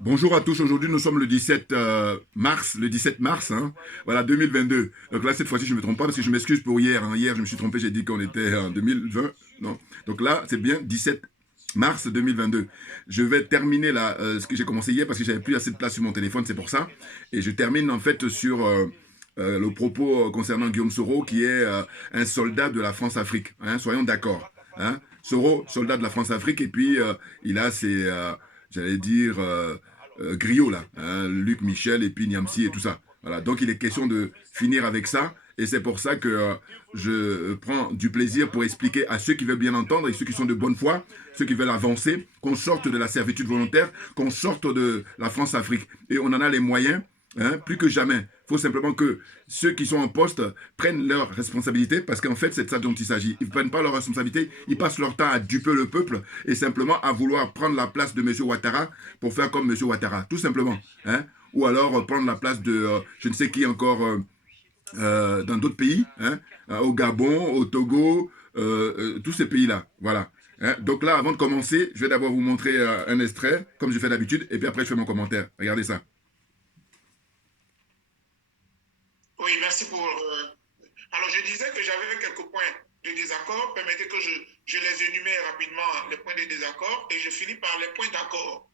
Bonjour à tous, aujourd'hui nous sommes le 17 mars, hein, voilà 2022. Donc là cette fois-ci je ne me trompe pas parce que je m'excuse pour hier, hein. Hier je me suis trompé, j'ai dit qu'on était en 2020, non. Donc là c'est bien 17 mars 2022. Je vais terminer là ce que j'ai commencé hier parce que j'avais plus assez de place sur mon téléphone, c'est pour ça. Et je termine en fait sur le propos concernant Guillaume Soro qui est un soldat de la France-Afrique, hein, soyons d'accord. Hein. Soro, soldat de la France-Afrique, et puis il a ses, j'allais dire, griot là, hein, Luc Michel et puis Niamsi et tout ça. Voilà, donc il est question de finir avec ça et c'est pour ça que je prends du plaisir pour expliquer à ceux qui veulent bien entendre et ceux qui sont de bonne foi, ceux qui veulent avancer, qu'on sorte de la servitude volontaire, qu'on sorte de la France-Afrique. Et on en a les moyens, hein, plus que jamais. Il faut simplement que ceux qui sont en poste prennent leurs responsabilités parce qu'en fait, c'est de ça dont il s'agit. Ils ne prennent pas leurs responsabilités, ils passent leur temps à duper le peuple et simplement à vouloir prendre la place de M. Ouattara pour faire comme M. Ouattara, tout simplement. Hein? Ou alors prendre la place de je ne sais qui encore dans d'autres pays, hein? Au Gabon, au Togo, tous ces pays-là. Voilà. Hein? Donc là, avant de commencer, je vais d'abord vous montrer un extrait, comme je fais d'habitude, et puis après je fais mon commentaire. Regardez ça. Oui, merci pour. Alors, je disais que j'avais quelques points de désaccord. Permettez que je les énumère rapidement, les points de désaccord, et je finis par les points d'accord.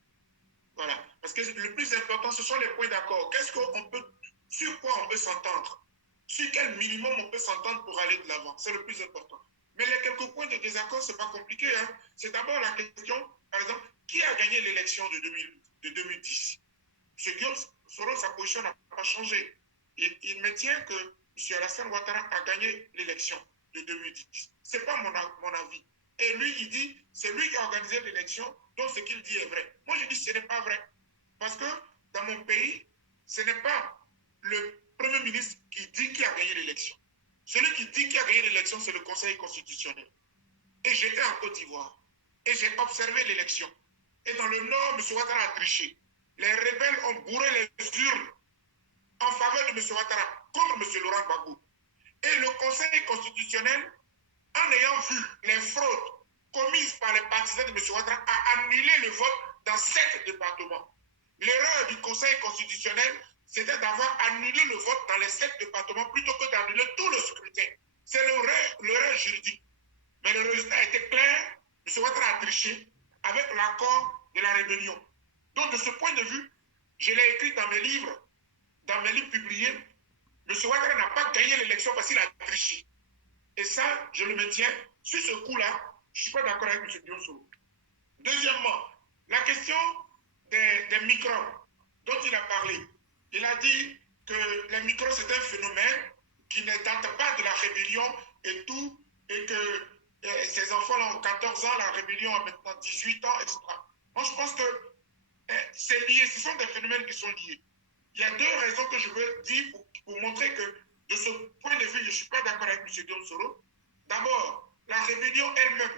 Voilà. Parce que le plus important, ce sont les points d'accord. Qu'est-ce qu'on peut, sur quoi on peut s'entendre? Sur quel minimum on peut s'entendre pour aller de l'avant? C'est le plus important. Mais les quelques points de désaccord, ce n'est pas compliqué. Hein? C'est d'abord la question, par exemple, qui a gagné l'élection de 2010? M. Guillaume Soro, sa position n'a pas changé. Il maintient que M. Alassane Ouattara a gagné l'élection de 2010. Ce n'est pas mon avis. Et lui, il dit, c'est lui qui a organisé l'élection, donc ce qu'il dit est vrai. Moi, je dis, ce n'est pas vrai. Parce que dans mon pays, ce n'est pas le Premier ministre qui dit qui a gagné l'élection. Celui qui dit qui a gagné l'élection, c'est le Conseil constitutionnel. Et j'étais en Côte d'Ivoire. Et j'ai observé l'élection. Et dans le Nord, M. Ouattara a triché. Les rebelles ont bourré les urnes en faveur de M. Ouattara contre M. Laurent Gbagbo. Et le Conseil constitutionnel, en ayant vu les fraudes commises par les partisans de M. Ouattara, a annulé le vote dans 7 départements. L'erreur du Conseil constitutionnel, c'était d'avoir annulé le vote dans les 7 départements plutôt que d'annuler tout le scrutin. C'est l'erreur juridique. Mais le résultat était clair. M. Ouattara a triché avec l'accord de la rébellion. Donc, de ce point de vue, je l'ai écrit dans mes livres publiés. M. Ouattara n'a pas gagné l'élection parce qu'il a triché. Et ça, je le maintiens. Sur ce coup-là, je ne suis pas d'accord avec M. Diosso. Deuxièmement, la question des microbes dont il a parlé. Il a dit que les microbes, c'est un phénomène qui ne date pas de la rébellion et tout, et que ces enfants ont 14 ans, la rébellion a maintenant 18 ans, etc. Moi, je pense que c'est lié, ce sont des phénomènes qui sont liés. Il y a deux raisons que je veux dire pour montrer que, de ce point de vue, je ne suis pas d'accord avec M. Guillaume Soro. D'abord, la rébellion elle-même,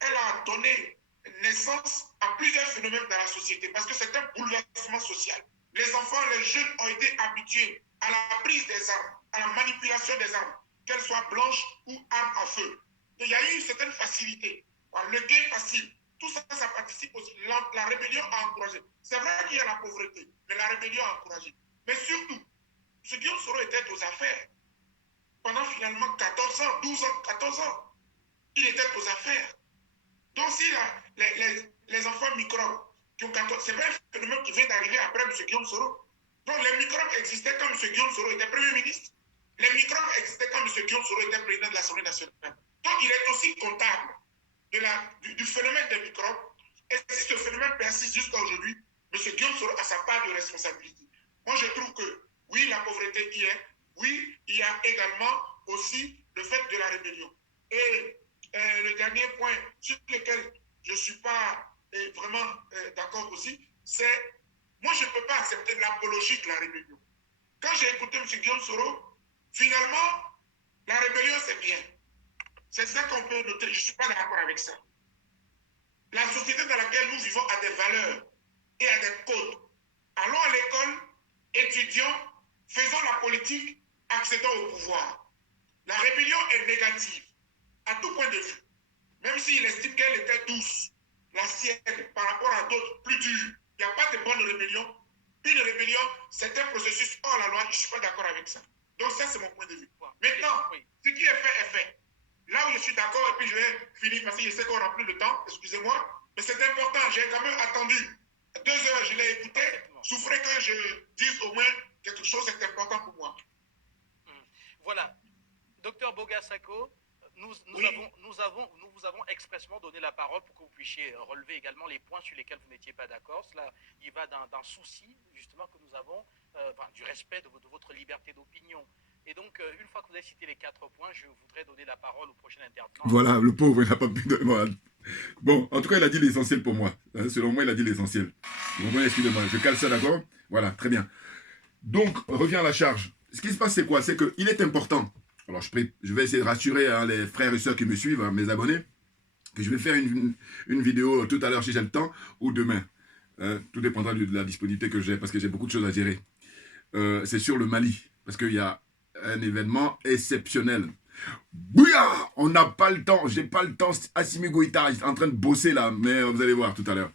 elle a donné naissance à plusieurs phénomènes dans la société parce que c'est un bouleversement social. Les enfants, les jeunes ont été habitués à la prise des armes, à la manipulation des armes, qu'elles soient blanches ou armes à feu. Et il y a eu une certaine facilité, le gain facile. Tout ça, ça participe aussi. La rébellion a encouragé. C'est vrai qu'il y a la pauvreté, mais la rébellion a encouragé. Mais surtout, ce Guillaume Soro était aux affaires. Pendant finalement 14 ans, 12 ans, 14 ans, il était aux affaires. Donc si les enfants microbes qui ont 14 c'est vrai un phénomène qui vient d'arriver après M. Guillaume Soro. Donc les microbes existaient quand M. Guillaume Soro était Premier ministre. Les microbes existaient quand M. Guillaume Soro était président de l'Assemblée nationale. Donc il est aussi comptable du phénomène des microbes. Et si ce phénomène persiste jusqu'à aujourd'hui, M. Guillaume Soro a sa part de responsabilité. Moi, je trouve que oui, la pauvreté y est. Oui, il y a également aussi le fait de la rébellion. Et le dernier point sur lequel je ne suis pas vraiment d'accord aussi, c'est moi, je ne peux pas accepter l'apologie de la rébellion. Quand j'ai écouté M. Guillaume Soro, finalement, la rébellion, c'est bien. C'est ça qu'on peut noter. Je ne suis pas d'accord avec ça. La société dans laquelle nous vivons a des valeurs et a des codes. Allons à l'école, étudions, faisons la politique, accédons au pouvoir. La rébellion est négative, à tout point de vue. Même s'il estime qu'elle était douce, la sienne, par rapport à d'autres plus dures. Il n'y a pas de bonne rébellion. Une rébellion, c'est un processus hors la loi. Je ne suis pas d'accord avec ça. Donc ça, c'est mon point de vue. Maintenant, ce qui est fait est fait. Là où je suis d'accord, et puis je vais finir parce que je sais qu'on n'a plus de temps, excusez-moi, mais c'est important. J'ai quand même attendu 2 heures, je l'ai écouté. Souffrez que je dise au moins quelque chose, c'est important pour moi. Voilà. Docteur Boga-Sako, nous vous avons expressement donné la parole pour que vous puissiez relever également les points sur lesquels vous n'étiez pas d'accord. Cela y va d'un souci, justement, que nous avons, du respect de votre liberté d'opinion. Et donc, une fois que vous avez cité les 4 points, je voudrais donner la parole au prochain intervenant. Voilà, le pauvre, il n'a pas pu... Bon, en tout cas, il a dit l'essentiel pour moi. Selon moi, il a dit l'essentiel. Excusez-moi, je cale ça, d'accord? Voilà, très bien. Donc, reviens à la charge. Ce qui se passe, c'est quoi? C'est qu'il est important. Alors, je vais essayer de rassurer les frères et sœurs qui me suivent, mes abonnés, que je vais faire une vidéo tout à l'heure si j'ai le temps, ou demain. Tout dépendra de la disponibilité que j'ai, parce que j'ai beaucoup de choses à gérer. C'est sur le Mali, parce qu'il y a un événement exceptionnel. Bouya! On n'a pas le temps, j'ai pas le temps. Assimi Goïta est en train de bosser là, mais vous allez voir tout à l'heure.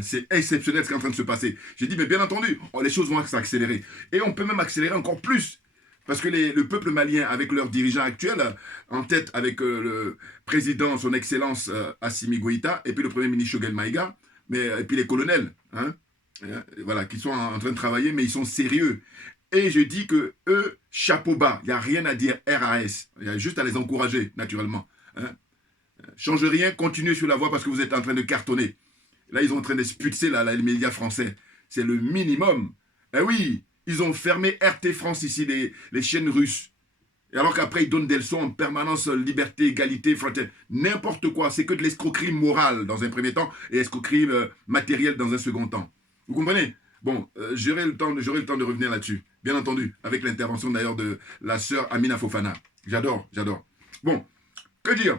C'est exceptionnel ce qui est en train de se passer. J'ai dit, mais bien entendu, les choses vont s'accélérer. Et on peut même accélérer encore plus. Parce que le peuple malien, avec leurs dirigeants actuels, en tête avec le président, son excellence Assimi Goïta, et puis le premier ministre Choguel Maïga, et puis les colonels, voilà, qui sont en train de travailler, mais ils sont sérieux. Et je dis que eux, chapeau bas, il n'y a rien à dire RAS. Il y a juste à les encourager, naturellement. Change rien, continuez sur la voie parce que vous êtes en train de cartonner. Là, ils sont en train d'expulser les médias français. C'est le minimum. Eh oui, ils ont fermé RT France ici, les chaînes russes. Et alors qu'après, ils donnent des leçons en permanence, liberté, égalité, fraternité. N'importe quoi. C'est que de l'escroquerie morale dans un premier temps et escroquerie matérielle dans un second temps. Vous comprenez? Bon, j'aurai le temps de revenir là-dessus. Bien entendu, avec l'intervention d'ailleurs de la sœur Amina Fofana. J'adore. Bon, que dire?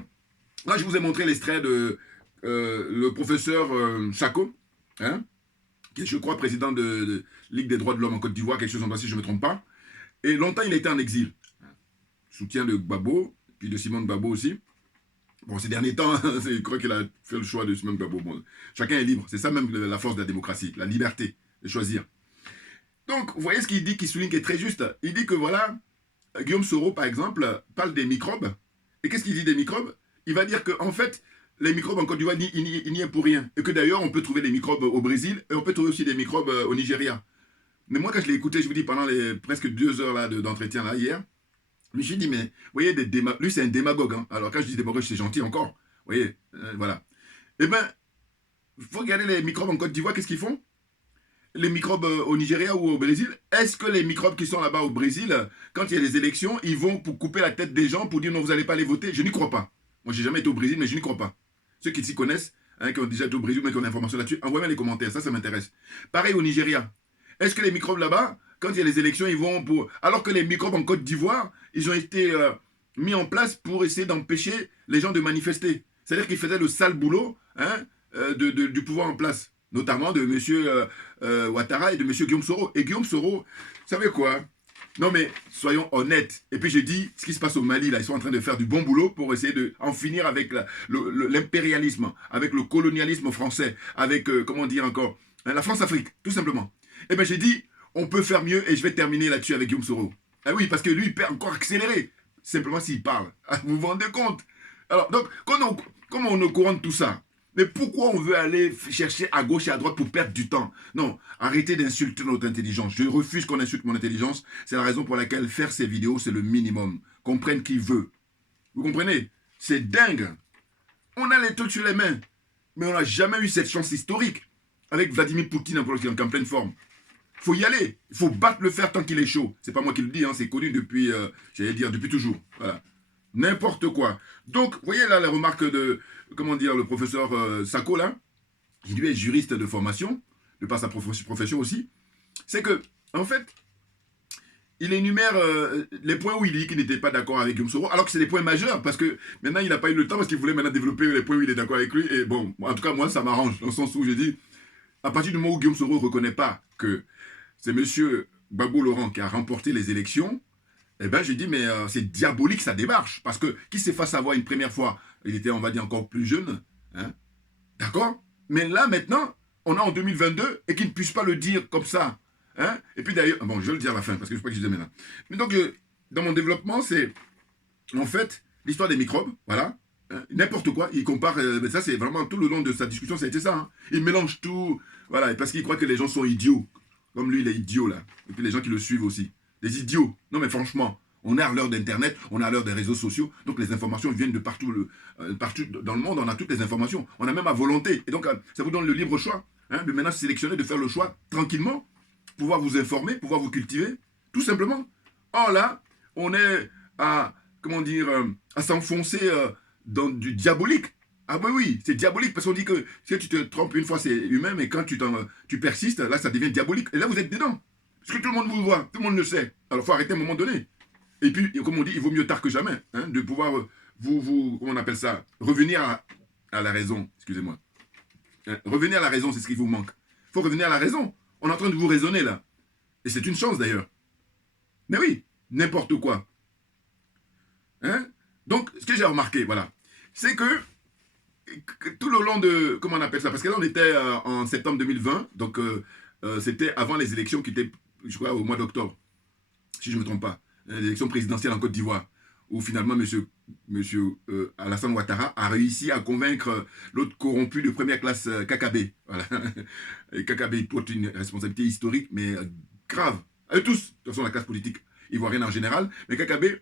Là, je vous ai montré l'extrait de le professeur Sako, qui est, je crois, président de Ligue des droits de l'homme en Côte d'Ivoire, quelque chose en passé, si je ne me trompe pas. Et longtemps, il a été en exil. Soutien de Gbagbo, puis de Simone Gbagbo aussi. Bon, ces derniers temps, je crois qu'il a fait le choix de Simone Gbagbo. Bon, chacun est libre. C'est ça même la force de la démocratie, la liberté de choisir. Donc, vous voyez ce qu'il dit, qui souligne, qui est très juste. Il dit que voilà, Guillaume Soro, par exemple, parle des microbes. Et qu'est-ce qu'il dit des microbes? Il va dire qu'en fait, les microbes en Côte d'Ivoire, il n'y est pour rien. Et que d'ailleurs, on peut trouver des microbes au Brésil et on peut trouver aussi des microbes au Nigeria. Mais moi, quand je l'ai écouté, je vous dis, pendant les presque 2 heures d'entretien là, hier, je me suis dit, mais, vous voyez, lui, c'est un démagogue. Alors, quand je dis démagogue, c'est gentil encore. Vous voyez, voilà. Eh bien, il faut regarder les microbes en Côte d'Ivoire, qu'est-ce qu'ils font? Les microbes au Nigeria ou au Brésil, est-ce que les microbes qui sont là-bas au Brésil, quand il y a des élections, ils vont pour couper la tête des gens pour dire non, vous n'allez pas les voter? Je n'y crois pas. Moi, j'ai jamais été au Brésil, mais je n'y crois pas. Ceux qui s'y connaissent, qui ont déjà été au Brésil, mais qui ont l'information là-dessus, envoyez-moi les commentaires, ça m'intéresse. Pareil au Nigeria. Est-ce que les microbes là-bas, quand il y a les élections, ils vont pour... Alors que les microbes en Côte d'Ivoire, ils ont été mis en place pour essayer d'empêcher les gens de manifester. C'est-à-dire qu'ils faisaient le sale boulot du pouvoir en place. Notamment de M. Ouattara et de M. Guillaume Soro. Et Guillaume Soro, vous savez quoi? Non mais, soyons honnêtes. Et puis j'ai dit, ce qui se passe au Mali, là, ils sont en train de faire du bon boulot pour essayer d'en finir avec l'impérialisme, avec le colonialisme français, avec, comment dire encore, la France-Afrique, tout simplement. Et bien j'ai dit, on peut faire mieux et je vais terminer là-dessus avec Guillaume Soro. Ah oui, parce que lui, il peut encore accélérer, simplement s'il parle. Vous vous rendez compte? Alors, donc, comment on est au courant de tout ça? Mais pourquoi on veut aller chercher à gauche et à droite pour perdre du temps? Non, arrêtez d'insulter notre intelligence. Je refuse qu'on insulte mon intelligence. C'est la raison pour laquelle faire ces vidéos, c'est le minimum. Qu'on prenne qui veut. Vous comprenez? C'est dingue. On a les trucs sur les mains. Mais on n'a jamais eu cette chance historique. Avec Vladimir Poutine en pleine forme. Il faut y aller. Il faut battre le fer tant qu'il est chaud. C'est pas moi qui le dis, c'est connu depuis, j'allais dire, depuis toujours. Voilà. N'importe quoi. Donc, vous voyez là la remarque de, comment dire, le professeur Sako là, qui lui est juriste de formation, de par sa profession aussi, c'est que, en fait, il énumère les points où il dit qu'il n'était pas d'accord avec Guillaume Soro, alors que c'est des points majeurs, parce que maintenant il n'a pas eu le temps, parce qu'il voulait maintenant développer les points où il est d'accord avec lui, et bon, en tout cas moi ça m'arrange, dans le sens où je dis, à partir du moment où Guillaume Soro ne reconnaît pas que c'est M. Gbagbo Laurent qui a remporté les élections, eh bien, j'ai dit, mais c'est diabolique sa démarche. Parce que qui s'est fait savoir une première fois, il était, on va dire, encore plus jeune. D'accord? Mais là, maintenant, on a en 2022 et qu'ils ne puissent pas le dire comme ça. Hein? Et puis d'ailleurs, bon, je vais le dire à la fin parce que je ne sais pas que je disais maintenant. Mais donc, dans mon développement, c'est en fait l'histoire des microbes, voilà. Hein? N'importe quoi, il compare, mais ça c'est vraiment tout le long de sa discussion, ça a été ça. Hein? Il mélange tout, voilà, parce qu'il croit que les gens sont idiots. Comme lui, il est idiot là. Et puis les gens qui le suivent aussi. Des idiots. Non mais franchement, on est à l'heure d'Internet, on est à l'heure des réseaux sociaux, donc les informations viennent de partout, partout dans le monde, on a toutes les informations. On a même à volonté. Et donc, ça vous donne le libre choix. Hein, de maintenant sélectionner, de faire le choix tranquillement, pouvoir vous informer, pouvoir vous cultiver, tout simplement. Or là, on est à, comment dire, à s'enfoncer dans du diabolique. Ah ben oui, c'est diabolique, parce qu'on dit que si tu te trompes une fois, c'est humain, mais quand tu persistes, là, ça devient diabolique. Et là, vous êtes dedans. Parce que tout le monde vous voit, tout le monde le sait. Alors, il faut arrêter à un moment donné. Et puis, comme on dit, il vaut mieux tard que jamais, hein, de pouvoir, comment on appelle ça, revenir à la raison, excusez-moi. Hein, revenir à la raison, c'est ce qui vous manque. Il faut revenir à la raison. On est en train de vous raisonner, là. Et c'est une chance, d'ailleurs. Mais oui, n'importe quoi. Hein? Donc, ce que j'ai remarqué, voilà, c'est que tout le long de, comment on appelle ça, parce que là, on était en septembre 2020, donc c'était avant les élections qui étaient, je crois, au mois d'octobre, si je ne me trompe pas. L'élection présidentielle en Côte d'Ivoire, où finalement monsieur Alassane Ouattara a réussi à convaincre l'autre corrompu de première classe, Kakabe. Voilà. Et Kakabe porte une responsabilité historique, mais grave. À eux tous, de toute façon, la classe politique ivoirienne en général. Mais Kakabe,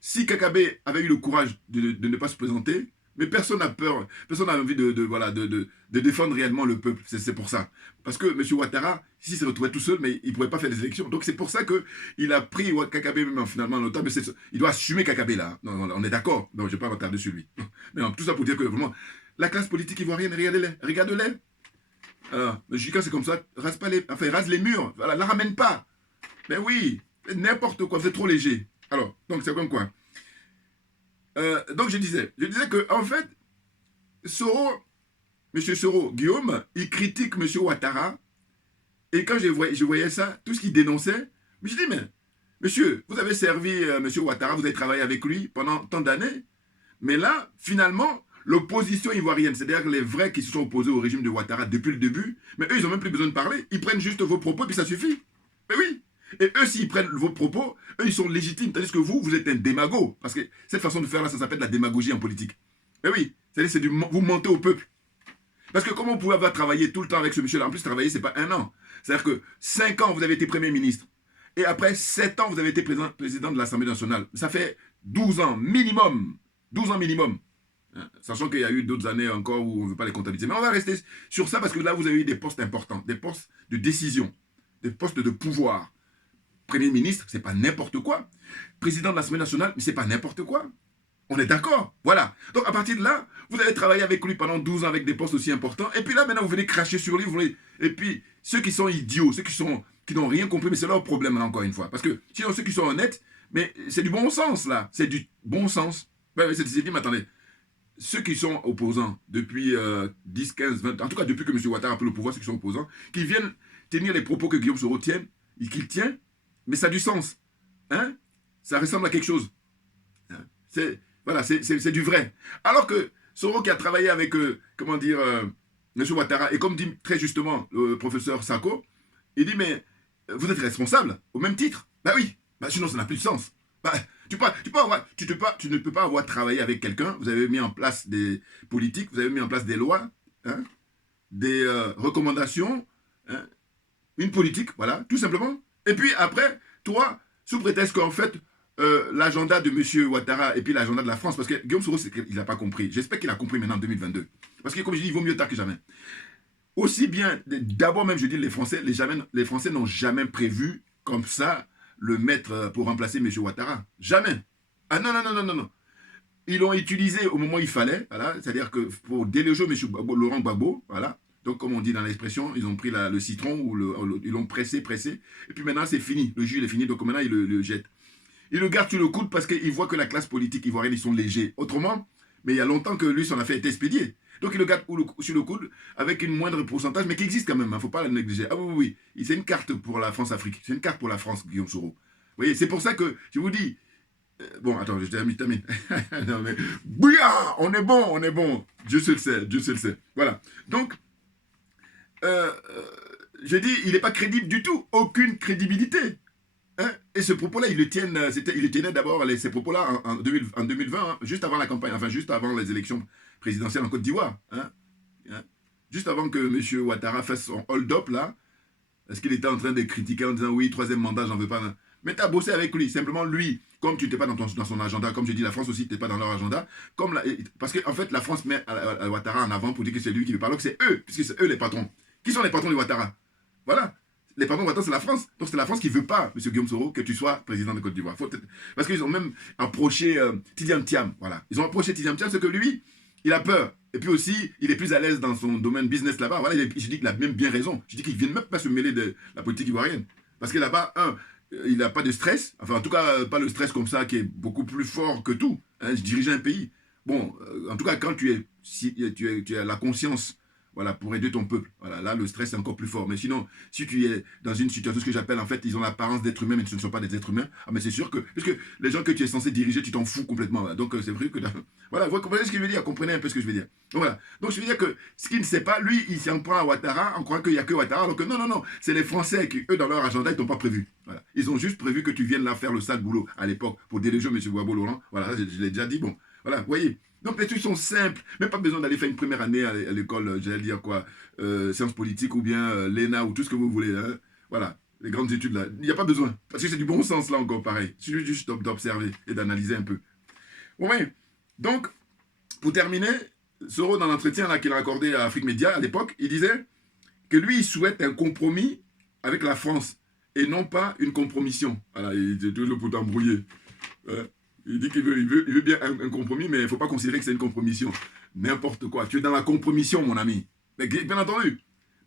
si Kakabe avait eu le courage de ne pas se présenter, mais personne n'a peur, personne n'a envie de défendre réellement le peuple. C'est pour ça. Parce que M. Ouattara, s'il se retrouvait tout seul, mais il ne pourrait pas faire des élections. Donc c'est pour ça qu'il a pris Kakabe même finalement en otage. Mais il doit assumer Kakabe là. Non, on est d'accord. Donc je ne vais pas m'attarder sur lui. Mais tout ça pour dire que vraiment, la classe politique ivoirienne, regardez-les. Regardez-les. Alors, le Jika, c'est comme ça. Rase les murs. Voilà, la ramène pas. Mais oui, n'importe quoi. C'est trop léger. Alors, donc c'est comme quoi. Donc je disais que en fait, M. Soro, Guillaume, il critique M. Ouattara, et quand je voyais ça, tout ce qu'il dénonçait, je me suis dit, mais monsieur, vous avez servi M. Ouattara, vous avez travaillé avec lui pendant tant d'années, mais là, finalement, l'opposition ivoirienne, c'est-à-dire les vrais qui se sont opposés au régime de Ouattara depuis le début, mais eux, ils n'ont même plus besoin de parler, ils prennent juste vos propos, et puis ça suffit. Mais oui. Et eux, s'ils prennent vos propos, eux, ils sont légitimes. Tandis que vous êtes un démago. Parce que cette façon de faire là, ça s'appelle la démagogie en politique. Mais oui, c'est-à-dire vous mentez au peuple. Parce que comment vous pouvez avoir travaillé tout le temps avec ce monsieur-là? En plus, travailler, c'est pas un an. C'est-à-dire que 5 ans, vous avez été Premier ministre. Et après 7 ans, vous avez été président de l'Assemblée nationale. Ça fait 12 ans minimum. 12 ans minimum. Hein? Sachant qu'il y a eu d'autres années encore où on ne veut pas les comptabiliser. Mais on va rester sur ça parce que là, vous avez eu des postes importants. Des postes de décision. Des postes de pouvoir. Premier ministre, c'est pas n'importe quoi. Président de l'Assemblée nationale, mais c'est pas n'importe quoi. On est d'accord. Voilà. Donc à partir de là, vous avez travaillé avec lui pendant 12 ans avec des postes aussi importants. Et puis là, maintenant, vous venez cracher sur lui. Et puis, ceux qui sont idiots, ceux qui n'ont rien compris, mais c'est leur problème, là, encore une fois. Parce que sinon, ceux qui sont honnêtes, mais c'est du bon sens, là. C'est du bon sens. Ouais, c'est dit, mais attendez. Ceux qui sont opposants depuis 10, 15, 20, en tout cas depuis que M. Ouattara a pris le pouvoir, ceux qui sont opposants, qui viennent tenir les propos que Guillaume Soro tient, qu'il tient, mais ça a du sens. Hein? Ça ressemble à quelque chose. Hein? C'est du vrai. Alors que Soro qui a travaillé avec, M. Ouattara, et comme dit très justement le professeur Sako, il dit, mais vous êtes responsable au même titre. Ben oui, sinon ça n'a plus de sens. Tu ne peux pas avoir travaillé avec quelqu'un, vous avez mis en place des politiques, vous avez mis en place des lois, hein, des recommandations, hein, une politique, voilà, tout simplement. Et puis après, toi, sous prétexte qu'en fait, l'agenda de M. Ouattara et puis l'agenda de la France, parce que Guillaume Soro, il n'a pas compris. J'espère qu'il a compris maintenant en 2022. Parce que comme je dis, il vaut mieux tard que jamais. Aussi bien, d'abord même, je dis, les Français n'ont jamais prévu comme ça le mettre pour remplacer M. Ouattara. Jamais. Ah non. Ils l'ont utilisé au moment où il fallait, voilà, c'est-à-dire que pour déloger M. Laurent Gbagbo, voilà. Donc, comme on dit dans l'expression, ils ont pris le citron, ils l'ont pressé, et puis maintenant, c'est fini. Le jus, il est fini, donc maintenant, ils le jettent. Ils le gardent sur le coude parce qu'ils voient que la classe politique ivoirienne, ils sont légers. Autrement, mais il y a longtemps que lui, son affaire est expédiée. Donc, il le garde sur le coude avec une moindre pourcentage, mais qui existe quand même, il ne faut pas la négliger. Ah oui, c'est une carte pour la France-Afrique. C'est une carte pour la France, Guillaume Soro. Vous voyez, c'est pour ça que, je vous dis, bon, attends, je termine. Non, mais, bouillard, on est bon. Dieu se le sait. Voilà. Donc, je dis, il n'est pas crédible du tout, aucune crédibilité. Hein? Et ce propos-là, il le tenait d'abord, ces propos-là, en 2020, hein, juste avant la campagne, enfin, juste avant les élections présidentielles en Côte d'Ivoire. Hein? Hein? Juste avant que M. Ouattara fasse son hold-up, là, parce qu'il était en train de critiquer en disant, oui, troisième mandat, j'en veux pas. Hein. Mais tu as bossé avec lui. Simplement, lui, comme tu n'étais pas dans son agenda, comme je dis, la France aussi n'était pas dans leur agenda, parce qu'en fait, la France met Ouattara en avant pour dire que c'est lui qui veut parler, que c'est eux, puisque c'est eux les patrons. Qui sont les patrons de Ouattara? Voilà. Les patrons de Ouattara, c'est la France. Donc c'est la France qui ne veut pas, M. Guillaume Soro, que tu sois président de Côte d'Ivoire. Parce qu'ils ont même approché Tidiane Thiam. Voilà. Ils ont approché Tidiane Thiam, c'est que lui, il a peur. Et puis aussi, il est plus à l'aise dans son domaine business là-bas. Voilà, je dis qu'il a même bien raison. Je dis qu'il ne vient même pas se mêler de la politique ivoirienne. Parce que là-bas, il n'a pas de stress. Enfin, en tout cas, pas le stress comme ça qui est beaucoup plus fort que tout. Hein, je dirigeais un pays. Bon, en tout cas, quand tu as la conscience, voilà, pour aider ton peuple. Voilà, là, le stress est encore plus fort. Mais sinon, si tu es dans une situation, ce que j'appelle, en fait, ils ont l'apparence d'être humains, mais ce ne sont pas des êtres humains. Ah, mais c'est sûr que, parce que les gens que tu es censé diriger, tu t'en fous complètement. Voilà. Donc, c'est vrai que, voilà, vous comprenez ce que je veux dire, comprenez un peu ce que je veux dire. Donc, voilà. Donc, je veux dire que, ce qu'il ne sait pas, lui, il s'en prend à Ouattara, en croyant qu'il n'y a que Ouattara, alors que non, c'est les Français qui, eux, dans leur agenda, ils t'ont pas prévu. Voilà. Ils ont juste prévu que tu viennes là faire le sale boulot à l'époque pour diriger M. Gbagbo Laurent. Voilà, je l'ai déjà dit, bon. Voilà, vous voyez. Donc les trucs sont simples, même pas besoin d'aller faire une première année à l'école, j'allais dire quoi, sciences politiques ou bien l'ENA ou tout ce que vous voulez. Hein. Voilà, les grandes études là, il n'y a pas besoin. Parce que c'est du bon sens là encore pareil. Il suffit juste d'observer et d'analyser un peu. Bon, ouais. Donc, pour terminer, Soro dans l'entretien là qu'il a accordé à Afrique Média à l'époque, il disait que lui il souhaite un compromis avec la France et non pas une compromission. Voilà, il était toujours pour t'embrouiller. Il dit qu'il veut bien un compromis, mais il ne faut pas considérer que c'est une compromission. N'importe quoi. Tu es dans la compromission, mon ami. Mais bien entendu.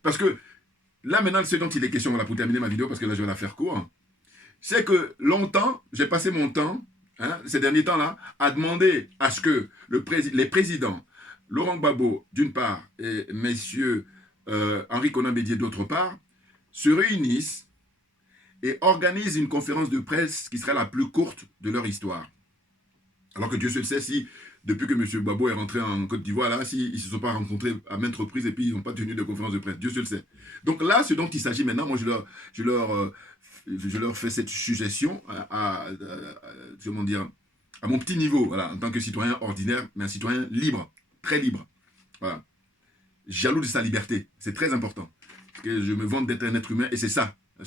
Parce que là, maintenant, ce dont il est question, voilà, pour terminer ma vidéo, parce que là, je vais la faire court, c'est que longtemps, j'ai passé mon temps, ces derniers temps-là, à demander à ce que les présidents, Laurent Gbagbo, d'une part, et messieurs Henri Konan Bédié, d'autre part, se réunissent et organisent une conférence de presse qui sera la plus courte de leur histoire. Alors que Dieu seul sait si, depuis que M. Gbagbo est rentré en Côte d'Ivoire, là, s'ils ne se sont pas rencontrés à maintes reprises et puis ils n'ont pas tenu de conférence de presse. Dieu seul sait. Donc là, ce dont il s'agit maintenant, moi, je leur fais cette suggestion comment dire, à mon petit niveau, voilà, en tant que citoyen ordinaire, mais un citoyen libre, très libre. Voilà. Jaloux de sa liberté. C'est très important. Parce que je me vante d'être un être humain et c'est ça. Il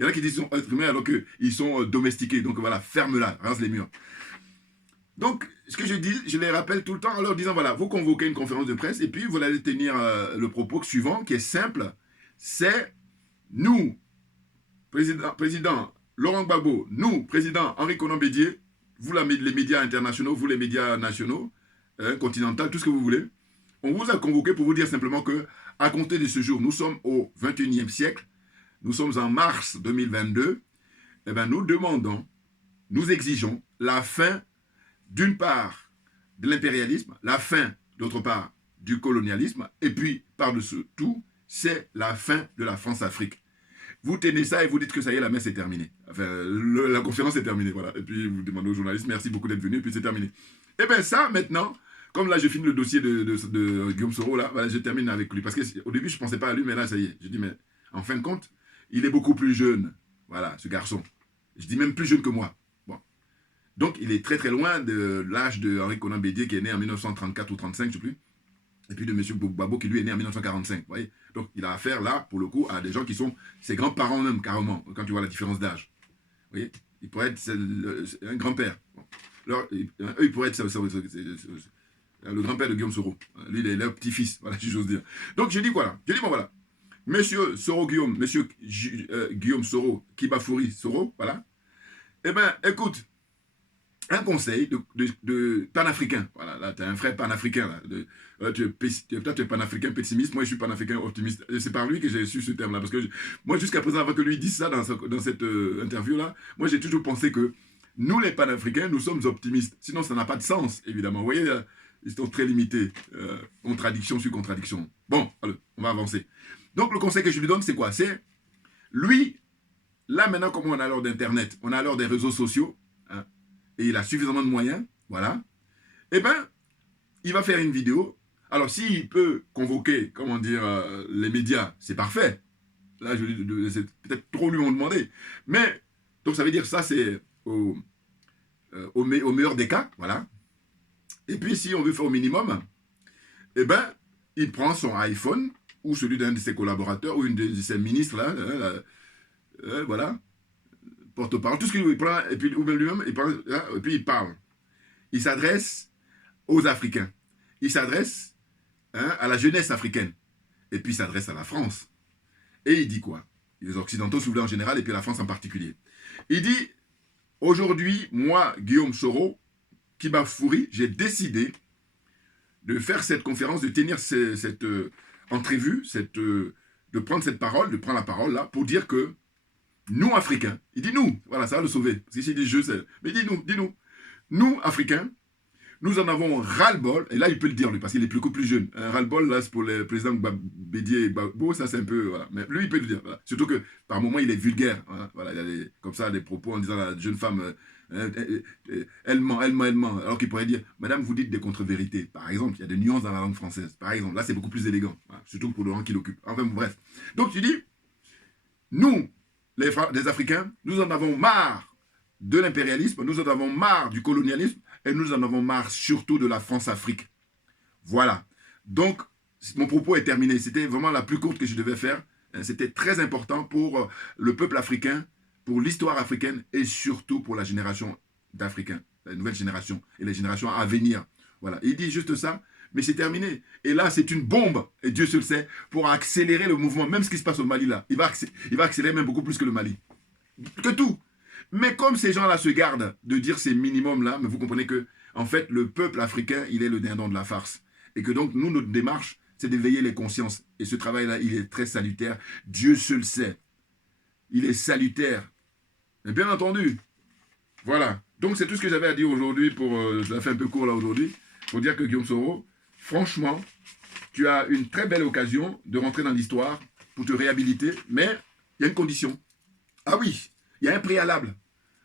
y en a qui disent qu'ils sont êtres humains alors qu'ils sont domestiqués. Donc voilà, ferme-la, rase les murs. Donc, ce que je dis, je les rappelle tout le temps en leur disant, voilà, vous convoquez une conférence de presse et puis vous allez tenir le propos suivant qui est simple, c'est nous, président Laurent Gbagbo, nous, président Henri Konan Bédié, vous les médias internationaux, vous les médias nationaux, continentaux, tout ce que vous voulez, on vous a convoqué pour vous dire simplement que, à compter de ce jour, nous sommes au 21e siècle, nous sommes en mars 2022, eh bien nous demandons, nous exigeons la fin d'une part de l'impérialisme, la fin, d'autre part, du colonialisme, et puis, par-dessus tout, c'est la fin de la France-Afrique. Vous tenez ça et vous dites que ça y est, la messe est terminée. Enfin, la conférence est terminée, voilà. Et puis, vous demandez aux journalistes, merci beaucoup d'être venus, et puis c'est terminé. Et bien ça, maintenant, comme là, je finis le dossier de Guillaume Soro, là, voilà, je termine avec lui. Parce qu'au début, je ne pensais pas à lui, mais là, ça y est. Je dis, mais en fin de compte, il est beaucoup plus jeune, voilà, ce garçon. Je dis même plus jeune que moi. Donc, il est très très loin de l'âge de Henri Konan Bédié qui est né en 1934 ou 1935, je ne sais plus. Et puis de M. Gbagbo qui lui est né en 1945. Vous voyez. Donc, il a affaire là, pour le coup, à des gens qui sont ses grands-parents même, carrément, quand tu vois la différence d'âge. Vous voyez. Il pourrait être un grand-père. Bon. Alors, eux, il pourrait être le grand-père de Guillaume Soro. Lui, il est leur petit-fils, voilà, si j'ose dire. Donc, je dis quoi là? Je dis, bon, voilà. Monsieur Soro Guillaume, monsieur Guillaume Soro, Kibafouri Soro, voilà. Eh bien, écoute, un conseil de panafricain. Voilà, là, tu es un frère panafricain. Là, tu es panafricain pessimiste, moi je suis panafricain optimiste. C'est par lui que j'ai su ce terme-là. Parce que moi, jusqu'à présent, avant que lui dise ça dans cette interview-là, moi j'ai toujours pensé que nous, les panafricains, nous sommes optimistes. Sinon, ça n'a pas de sens, évidemment. Vous voyez, ils sont très limités. Contradiction sur contradiction. Bon, allez, on va avancer. Donc, le conseil que je lui donne, c'est quoi? C'est, lui, là maintenant, comme on a l'heure d'Internet, on a l'heure des réseaux sociaux, hein, et il a suffisamment de moyens, voilà, eh bien, il va faire une vidéo Alors, s'il peut convoquer, comment dire, les médias, c'est parfait. Là, c'est peut-être trop lui ont demandé. Mais, donc ça veut dire ça, c'est au meilleur des cas, voilà. Et puis, si on veut faire au minimum, eh ben, il prend son iPhone ou celui d'un de ses collaborateurs ou une de ses ministres, là, voilà, porte-parole, tout ce qu'il prend, et puis ou même lui-même, et puis il parle. Il s'adresse aux Africains. Il s'adresse à la jeunesse africaine. Et puis il s'adresse à la France. Et il dit quoi? Les Occidentaux, si vous voulez, en général, et puis la France en particulier. Il dit, aujourd'hui, moi, Guillaume Soro, Kiba Fouri, j'ai décidé de faire cette conférence, de tenir cette entrevue, de prendre cette parole, de prendre la parole là, pour dire que nous, Africains, il dit nous, voilà, ça va le sauver. Parce qu'ici, il dit je, mais dis-nous, nous, Africains, nous en avons ras-le-bol, et là, il peut le dire, lui, parce qu'il est beaucoup plus jeune. Ras-le-bol, là, c'est pour le président Bédier et Gbagbo, ça, c'est un peu, voilà. Mais lui, il peut le dire, voilà. Surtout que, par moments, il est vulgaire, voilà, il a comme ça, des propos en disant à la jeune femme, elle ment, alors qu'il pourrait dire, madame, vous dites des contre-vérités, par exemple, il y a des nuances dans la langue française, par exemple, là, c'est beaucoup plus élégant, voilà. Surtout pour le rang qu'il occupe. Enfin, bref. Donc, tu dis, nous, les Africains, nous en avons marre de l'impérialisme, nous en avons marre du colonialisme, et nous en avons marre surtout de la France-Afrique. Voilà. Donc, mon propos est terminé. C'était vraiment la plus courte que je devais faire. C'était très important pour le peuple africain, pour l'histoire africaine et surtout pour la génération d'Africains, la nouvelle génération et les générations à venir. Voilà. Il dit juste ça, mais c'est terminé. Et là, c'est une bombe, et Dieu se le sait, pour accélérer le mouvement. Même ce qui se passe au Mali, là, il va accélérer même beaucoup plus que le Mali. Que tout. Mais comme ces gens-là se gardent de dire ces minimums-là, mais vous comprenez que, en fait, le peuple africain, il est le dindon de la farce. Et que donc, nous, notre démarche, c'est d'éveiller les consciences. Et ce travail-là, il est très salutaire. Dieu se le sait. Il est salutaire. Mais bien entendu. Voilà. Donc, c'est tout ce que j'avais à dire aujourd'hui pour... ça fait un peu court là aujourd'hui. Pour dire que Guillaume Soro, franchement, tu as une très belle occasion de rentrer dans l'histoire pour te réhabiliter. Mais il y a une condition. Ah oui, il y a un préalable.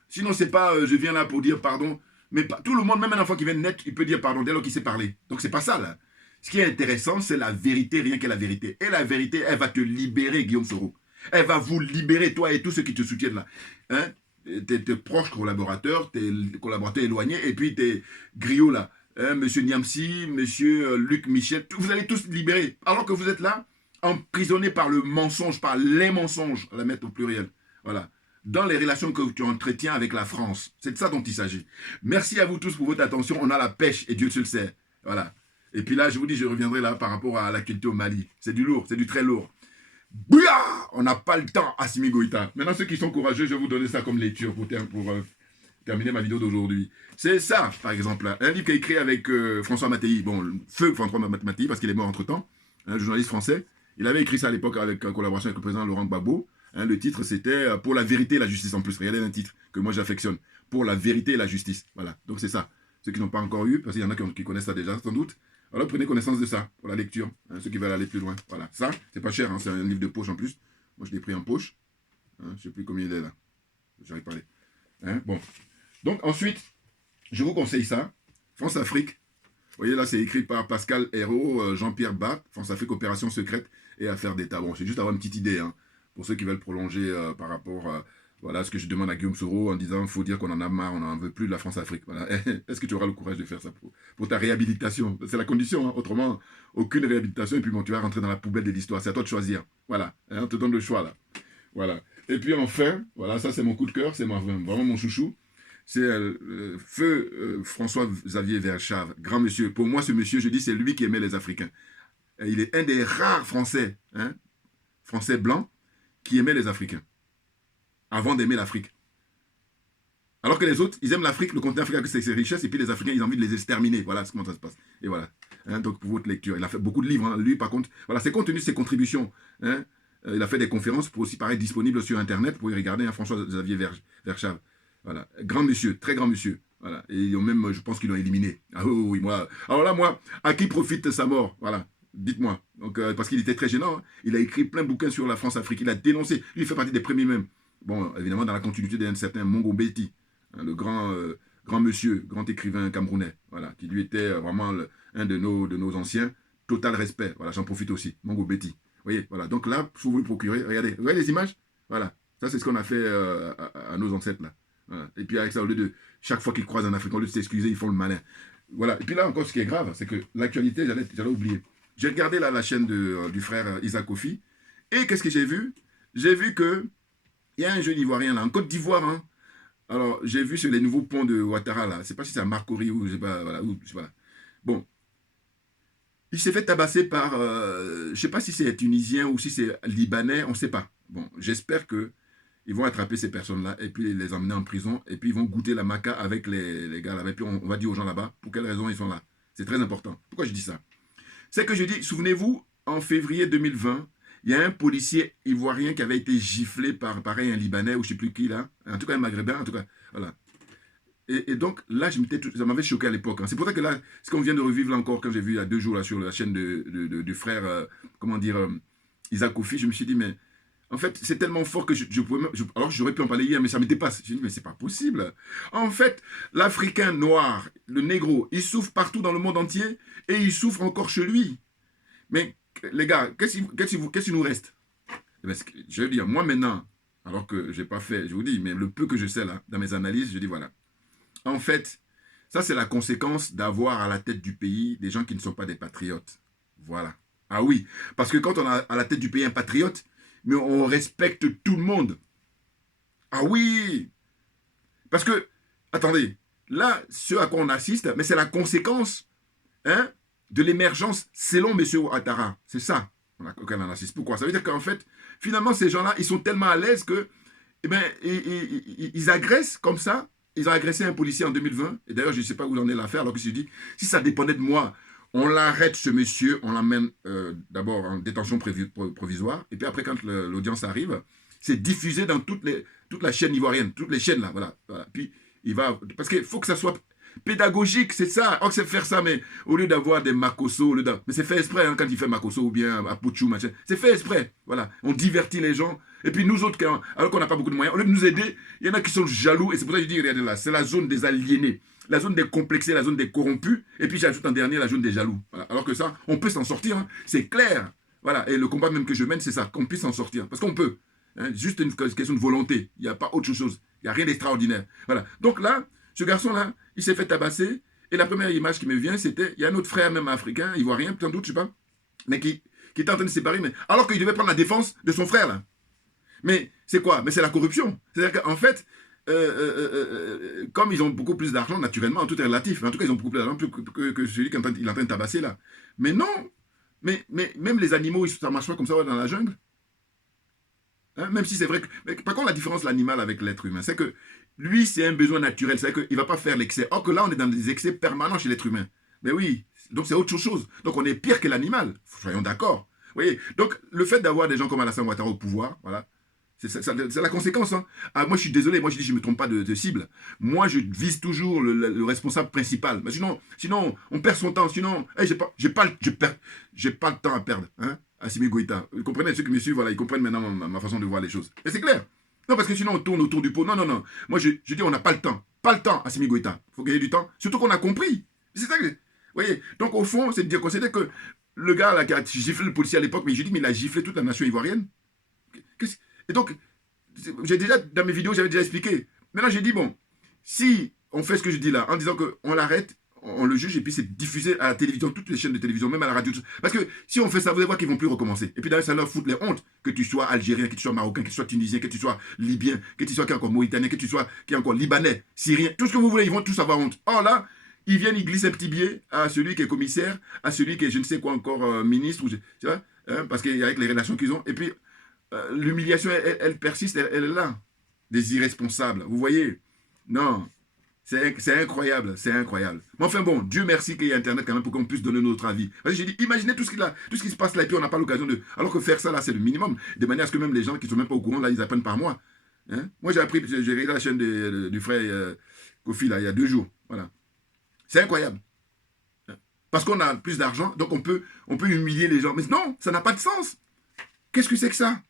Sinon, c'est pas je viens là pour dire pardon. Mais tout le monde, même un enfant qui vient de naître, il peut dire pardon dès lors qu'il sait parler. Donc, c'est pas ça, là. Ce qui est intéressant, c'est la vérité, rien que la vérité. Et la vérité, elle va te libérer, Guillaume Soro. Elle va vous libérer, toi et tous ceux qui te soutiennent là. Hein? Tes proches collaborateurs, tes collaborateurs éloignés, et puis tes griots là. Hein? Monsieur Niamsi, monsieur Luc Michel, vous allez tous libérer. Alors que vous êtes là, emprisonnés par le mensonge, par les mensonges, à la mettre au pluriel. Voilà. Dans les relations que tu entretiens avec la France. C'est de ça dont il s'agit. Merci à vous tous pour votre attention. On a la pêche et Dieu se le sait. Voilà. Et puis là, je vous dis, je reviendrai là par rapport à l'actualité au Mali. C'est du lourd, c'est du très lourd. Bouya! On n'a pas le temps, Assimi Goïta. Maintenant, ceux qui sont courageux, je vais vous donner ça comme lecture pour terminer ma vidéo d'aujourd'hui. C'est ça, par exemple. Un livre qui est écrit avec François Mattei. Bon, feu François Mattei, parce qu'il est mort entre-temps. Un journaliste français. Il avait écrit ça à l'époque avec collaboration avec le président Laurent Gbagbo. Hein, le titre, c'était « Pour la vérité et la justice » en plus. Regardez un titre que moi j'affectionne. « Pour la vérité et la justice ». Voilà, donc c'est ça. Ceux qui n'ont pas encore eu, parce qu'il y en a qui connaissent ça déjà, sans doute. Alors prenez connaissance de ça, pour la lecture. Hein, ceux qui veulent aller plus loin. Voilà, ça, c'est pas cher, hein, c'est un livre de poche en plus. Moi, je l'ai pris en poche. Hein, je ne sais plus combien il est là. J'arrive pas à aller. Hein, bon. Donc ensuite, je vous conseille ça. France-Afrique. Vous voyez là, c'est écrit par Pascal Hérault, Jean-Pierre Bat, France-Afrique, opération secrète et affaires d'État. Bon, c'est juste avoir une petite idée, hein. Pour ceux qui veulent prolonger par rapport à voilà, ce que je demande à Guillaume Soro en disant qu'il faut dire qu'on en a marre, on n'en veut plus de la France-Afrique. Voilà. Est-ce que tu auras le courage de faire ça pour ta réhabilitation? C'est la condition, hein. Autrement, aucune réhabilitation et puis bon, tu vas rentrer dans la poubelle de l'histoire. C'est à toi de choisir. Voilà, hein, on te donne le choix là. Voilà. Et puis enfin, voilà, ça c'est mon coup de cœur, c'est vraiment mon chouchou. C'est feu François-Xavier Verschave, grand monsieur. Pour moi, ce monsieur, je dis, c'est lui qui aimait les Africains. Et il est un des rares Français, hein, Français blancs, qui aimaient les Africains, avant d'aimer l'Afrique. Alors que les autres, ils aiment l'Afrique, le continent africain, c'est ses richesses, et puis les Africains, ils ont envie de les exterminer. Voilà comment ça se passe. Et voilà. Hein, donc, pour votre lecture, il a fait beaucoup de livres. Hein. Lui, par contre, voilà, ses contenus, ses contributions. Hein, il a fait des conférences pour aussi paraître disponibles sur Internet, pour y regarder, hein, François-Xavier Verschave. Voilà. Grand monsieur, très grand monsieur. Voilà. Et ils ont même, je pense qu'ils l'ont éliminé. Ah oui, moi. Alors là, moi, à qui profite sa mort? Voilà. Dites-moi. Donc, parce qu'il était très gênant. Hein. Il a écrit plein de bouquins sur la France-Afrique. Il a dénoncé. Lui, il fait partie des premiers même. Bon, évidemment, dans la continuité d'un certain Mongo Betty, hein, le grand monsieur, grand écrivain camerounais, voilà, qui lui était vraiment un de nos anciens, total respect. Voilà, j'en profite aussi. Mongo Betty. Vous voyez, voilà. Donc là, si vous voulez procurer, regardez les images. Voilà. Ça, c'est ce qu'on a fait à nos ancêtres, là. Voilà. Et puis avec ça, au lieu de chaque fois qu'ils croisent un Africain, au lieu de s'excuser, ils font le malin. Voilà. Et puis là, encore, ce qui est grave, c'est que l'actualité, j'allais oublier. J'ai regardé là, la chaîne du frère Isaac Kofi. Et qu'est-ce que j'ai vu? J'ai vu que il y a un jeune Ivoirien là, en Côte d'Ivoire. Hein. Alors, j'ai vu sur les nouveaux ponts de Ouattara là. Je ne sais pas si c'est à Marcory ou je sais pas. Voilà, je sais pas. Bon. Il s'est fait tabasser par, je ne sais pas si c'est tunisien ou si c'est libanais, on ne sait pas. Bon, j'espère que ils vont attraper ces personnes-là et puis les emmener en prison et puis ils vont goûter la maca avec les gars là-bas. Et puis on va dire aux gens là-bas pour quelles raisons ils sont là. C'est très important. Pourquoi je dis ça? C'est que je dis, souvenez-vous, en février 2020, il y a un policier ivoirien qui avait été giflé par, pareil, un Libanais ou je ne sais plus qui là. En tout cas, un Maghrébin, en tout cas, voilà. Et donc, là, ça m'avait choqué à l'époque. Hein. C'est pour ça que là, ce qu'on vient de revivre là encore, quand j'ai vu il y a 2 jours là, sur la chaîne du frère, comment dire, Isaac Kofi, je me suis dit, mais en fait, c'est tellement fort que alors j'aurais pu en parler hier, mais ça me dépasse. Je me dis, mais c'est pas possible. En fait, l'Africain noir, le négro, il souffre partout dans le monde entier et il souffre encore chez lui. Mais les gars, qu'est-ce qui nous reste? Je veux dire, moi maintenant, alors que je n'ai pas fait, je vous dis, mais le peu que je sais là, dans mes analyses, je dis voilà. En fait, ça c'est la conséquence d'avoir à la tête du pays des gens qui ne sont pas des patriotes. Voilà. Ah oui, parce que quand on a à la tête du pays un patriote, mais on respecte tout le monde. Ah oui. Parce que, attendez, là, ce à quoi on assiste, mais c'est la conséquence de l'émergence selon M. Ouattara. C'est ça auquel on assiste. Pourquoi? Ça veut dire qu'en fait, finalement, ces gens-là, ils sont tellement à l'aise que, eh ben, ils agressent comme ça. Ils ont agressé un policier en 2020. Et d'ailleurs, je ne sais pas où en est l'affaire. Alors que je dis, si ça dépendait de moi, on l'arrête, ce monsieur, on l'emmène d'abord en détention provisoire. Et puis après, quand l'audience arrive, c'est diffusé dans toute la chaîne ivoirienne, toutes les chaînes là. Voilà. Puis, il va. Parce qu'il faut que ça soit pédagogique, c'est ça. On sait faire ça, mais au lieu d'avoir des makosso, mais c'est fait exprès hein, quand il fait makosso ou bien à Pouchou, machin. C'est fait exprès. Voilà. On divertit les gens. Et puis nous autres, alors qu'on n'a pas beaucoup de moyens, au lieu de nous aider, il y en a qui sont jaloux. Et c'est pour ça que je dis, regardez là, c'est la zone des aliénés, la zone des complexés, la zone des corrompus. Et puis j'ajoute en dernier la zone des jaloux. Voilà. Alors que ça, on peut s'en sortir. Hein. C'est clair. Voilà. Et le combat même que je mène, c'est ça, qu'on puisse s'en sortir. Parce qu'on peut. Hein. Juste une question de volonté. Il n'y a pas autre chose. Il n'y a rien d'extraordinaire. Voilà. Donc là, ce garçon-là, il s'est fait tabasser. Et la première image qui me vient, c'était, il y a un autre frère même africain, ivoirien, sans doute, je ne sais pas, mais qui était en train de se séparer, mais alors qu'il devait prendre la défense de son frère, là. Mais c'est quoi? Mais c'est la corruption. C'est-à-dire qu'en fait, comme ils ont beaucoup plus d'argent, naturellement, tout est relatif, mais en tout cas, ils ont beaucoup plus d'argent que celui qui est en train de tabasser, là. Mais non, mais même les animaux, ça ne marche pas comme ça dans la jungle. Hein? Même si c'est vrai que... Mais par contre, la différence de l'animal avec l'être humain, c'est que lui, c'est un besoin naturel. C'est-à-dire qu'il ne va pas faire l'excès. Or que là, on est dans des excès permanents chez l'être humain. Mais oui, donc c'est autre chose. Donc on est pire que l'animal. Soyons d'accord. Vous voyez? Donc le fait d'avoir des gens comme Alassane Ouattara au pouvoir, voilà, c'est la conséquence. Hein. Ah, moi, je suis désolé. Moi, je dis, je ne me trompe pas de cible. Moi, je vise toujours le responsable principal. Mais sinon, on perd son temps. Sinon, hey, j'ai pas le temps à perdre. Hein, Assimi Goïta. Vous comprenez? Ceux qui me suivent, voilà, ils comprennent maintenant ma façon de voir les choses. Et c'est clair. Non, parce que sinon, on tourne autour du pot. Non. Moi, je dis, on n'a pas le temps. Pas le temps, Assimi Goïta. Il faut gagner du temps. Surtout qu'on a compris. C'est ça que... Vous voyez? Donc, au fond, c'est de dire qu'on sait que le gars là, qui a giflé le policier à l'époque, mais je dis, mais il a giflé toute la nation ivoirienne. Et donc, j'ai déjà, dans mes vidéos, j'avais déjà expliqué. Maintenant, j'ai dit, bon, si on fait ce que je dis là, en disant qu'on l'arrête, on le juge, et puis c'est diffusé à la télévision, toutes les chaînes de télévision, même à la radio. Parce que si on fait ça, vous allez voir qu'ils ne vont plus recommencer. Et puis d'ailleurs, ça leur fout les hontes, que tu sois algérien, que tu sois marocain, que tu sois tunisien, que tu sois libyen, que tu sois qui est encore mauritanien, que tu sois qui est encore libanais, syrien, tout ce que vous voulez, ils vont tous avoir honte. Or là, ils viennent, ils glissent un petit billet à celui qui est commissaire, à celui qui est je ne sais quoi encore ministre, tu vois, hein, parce qu'avec les relations qu'ils ont. Et puis, l'humiliation, elle persiste, elle est là. Des irresponsables, vous voyez? Non, c'est incroyable, c'est incroyable. Mais enfin bon, Dieu merci qu'il y ait Internet quand même pour qu'on puisse donner notre avis. Parce que j'ai dit, imaginez tout ce qui se passe là et puis on n'a pas l'occasion de... Alors que faire ça là, c'est le minimum. De manière à ce que même les gens qui ne sont même pas au courant, là, ils apprennent par moi. Hein? Moi, j'ai regardé la chaîne du frère Kofi là, il y a 2 jours. Voilà. C'est incroyable. Parce qu'on a plus d'argent, donc on peut humilier les gens. Mais non, ça n'a pas de sens. Qu'est-ce que c'est que ça?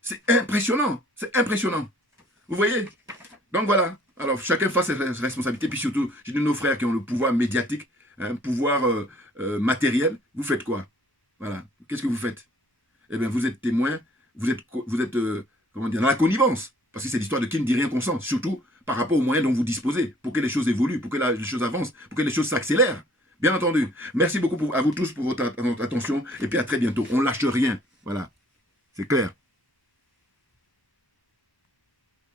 C'est impressionnant. C'est impressionnant. Vous voyez? Donc voilà. Alors chacun fasse ses responsabilités. Puis surtout, j'ai dit nos frères qui ont le pouvoir médiatique, pouvoir matériel, vous faites quoi? Voilà. Qu'est-ce que vous faites? Eh bien, vous êtes témoin, vous êtes comment dire, dans la connivence. Parce que c'est l'histoire de qui ne dit rien consent, surtout par rapport aux moyens dont vous disposez, pour que les choses évoluent, pour que les choses avancent, pour que les choses s'accélèrent. Bien entendu. Merci beaucoup à vous tous pour votre attention, et puis à très bientôt. On ne lâche rien. Voilà. C'est clair.